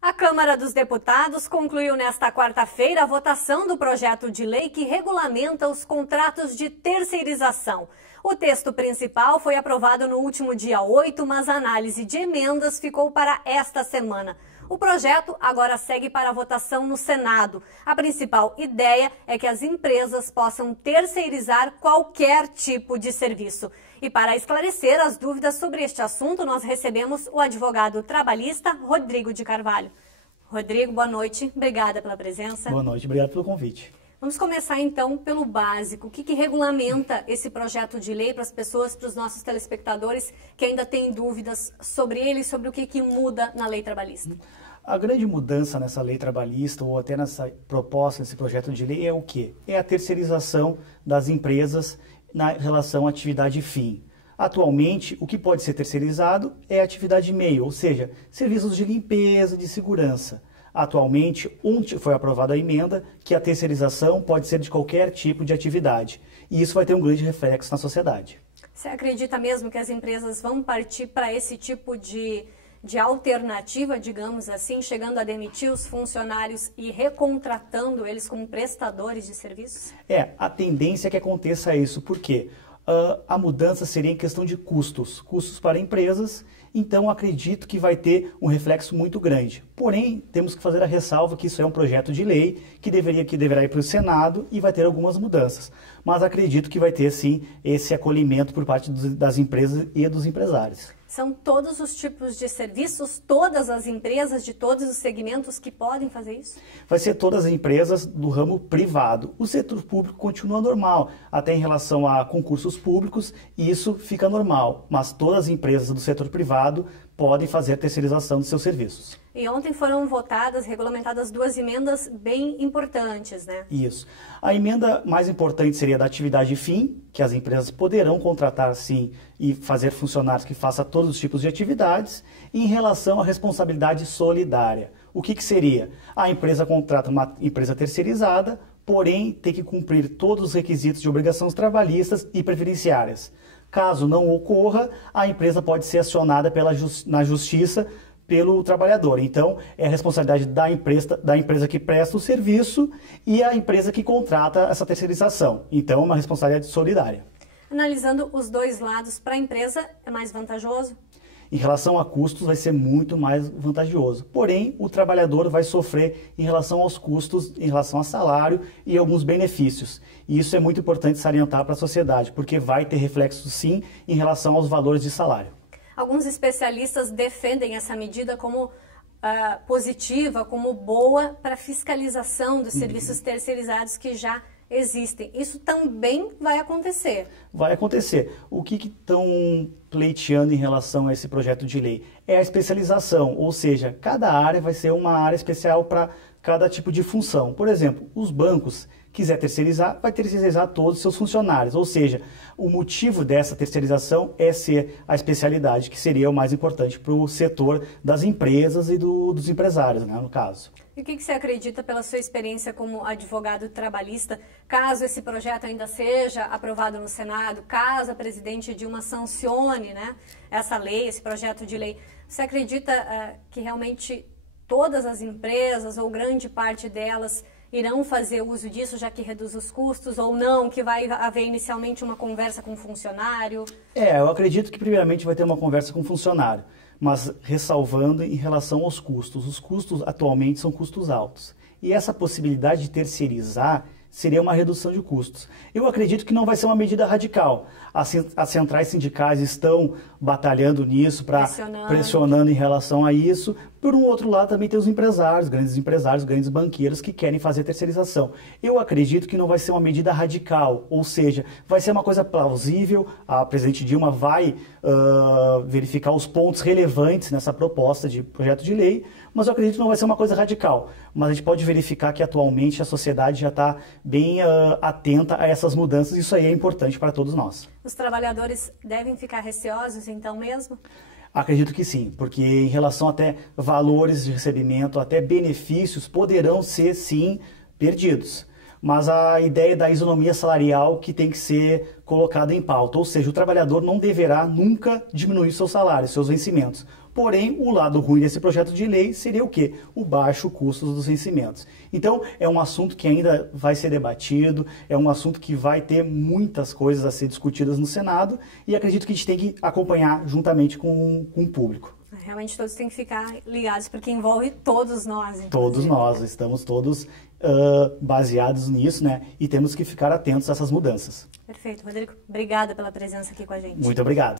A Câmara dos Deputados concluiu nesta quarta-feira a votação do projeto de lei que regulamenta os contratos de terceirização. O texto principal foi aprovado no último dia 8, mas a análise de emendas ficou para esta semana. O projeto agora segue para a votação no Senado. A principal ideia é que as empresas possam terceirizar qualquer tipo de serviço. E para esclarecer as dúvidas sobre este assunto, nós recebemos o advogado trabalhista Rodrigo de Carvalho. Rodrigo, boa noite. Obrigada pela presença. Boa noite, obrigado pelo convite. Vamos começar então pelo básico. O que regulamenta esse projeto de lei para as pessoas, para os nossos telespectadores que ainda têm dúvidas sobre ele, sobre o que muda na lei trabalhista? A grande mudança nessa lei trabalhista ou até nessa proposta, nesse projeto de lei é o quê? É a terceirização das empresas na relação à atividade fim. Atualmente, o que pode ser terceirizado é a atividade meio, ou seja, serviços de limpeza, de segurança. Atualmente, foi aprovada a emenda que a terceirização pode ser de qualquer tipo de atividade. E isso vai ter um grande reflexo na sociedade. Você acredita mesmo que as empresas vão partir para esse tipo de alternativa, digamos assim, chegando a demitir os funcionários e recontratando eles como prestadores de serviços? A tendência é que aconteça isso. Por quê? A mudança seria em questão de custos para empresas, então acredito que vai ter um reflexo muito grande. Porém, temos que fazer a ressalva que isso é um projeto de lei que deverá ir para o Senado e vai ter algumas mudanças. Mas acredito que vai ter sim esse acolhimento por parte das empresas e dos empresários. São todos os tipos de serviços, todas as empresas de todos os segmentos que podem fazer isso? Vai ser todas as empresas do ramo privado. O setor público continua normal, até em relação a concursos públicos, isso fica normal. Mas todas as empresas do setor privado podem fazer a terceirização dos seus serviços. E ontem foram votadas, regulamentadas duas emendas bem importantes, né? Isso. A emenda mais importante seria da atividade fim, que as empresas poderão contratar sim e fazer funcionários que façam todos os tipos de atividades. E em relação à responsabilidade solidária, o que seria? A empresa contrata uma empresa terceirizada, porém tem que cumprir todos os requisitos de obrigações trabalhistas e previdenciárias. Caso não ocorra, a empresa pode ser acionada na justiça pelo trabalhador. Então, é a responsabilidade da empresa que presta o serviço e a empresa que contrata essa terceirização. Então, é uma responsabilidade solidária. Analisando os dois lados, para a empresa é mais vantajoso? Em relação a custos, vai ser muito mais vantajoso. Porém, o trabalhador vai sofrer em relação aos custos, em relação a salário e alguns benefícios. E isso é muito importante salientar para a sociedade, porque vai ter reflexo, sim, em relação aos valores de salário. Alguns especialistas defendem essa medida como positiva, como boa para a fiscalização dos serviços terceirizados que já existem. Isso também vai acontecer? Vai acontecer. O que estão pleiteando em relação a esse projeto de lei? É a especialização, ou seja, cada área vai ser uma área especial para cada tipo de função. Por exemplo, os bancos quiser terceirizar, vai terceirizar todos os seus funcionários. Ou seja, o motivo dessa terceirização é ser a especialidade, que seria o mais importante para o setor das empresas e dos empresários, né, no caso. E o que você acredita, pela sua experiência como advogado trabalhista, caso esse projeto ainda seja aprovado no Senado, caso a presidente Dilma sancione, né, essa lei, esse projeto de lei, você acredita que realmente todas as empresas, ou grande parte delas, irão fazer uso disso, já que reduz os custos, ou não, que vai haver inicialmente uma conversa com o funcionário? Eu acredito que primeiramente vai ter uma conversa com o funcionário, mas ressalvando em relação aos custos. Os custos atualmente são custos altos. E essa possibilidade de terceirizar seria uma redução de custos. Eu acredito que não vai ser uma medida radical. As centrais sindicais estão batalhando nisso, pressionando em relação a isso. Por um outro lado, também tem os empresários, grandes banqueiros que querem fazer terceirização. Eu acredito que não vai ser uma medida radical, ou seja, vai ser uma coisa plausível. A presidente Dilma vai verificar os pontos relevantes nessa proposta de projeto de lei, mas eu acredito que não vai ser uma coisa radical. Mas a gente pode verificar que atualmente a sociedade já está bem atenta a essas mudanças, e isso aí é importante para todos nós. Os trabalhadores devem ficar receosos então mesmo? Acredito que sim, porque em relação até valores de recebimento, até benefícios, poderão ser sim perdidos. Mas a ideia da isonomia salarial que tem que ser colocada em pauta, ou seja, o trabalhador não deverá nunca diminuir seu salário, seus vencimentos. Porém, o lado ruim desse projeto de lei seria o quê? O baixo custo dos vencimentos. Então, é um assunto que ainda vai ser debatido, é um assunto que vai ter muitas coisas a ser discutidas no Senado e acredito que a gente tem que acompanhar juntamente com o público. Realmente todos têm que ficar ligados, porque envolve todos nós. Inclusive. Todos nós, estamos todos baseados nisso, né? E temos que ficar atentos a essas mudanças. Perfeito. Rodrigo, obrigada pela presença aqui com a gente. Muito obrigado.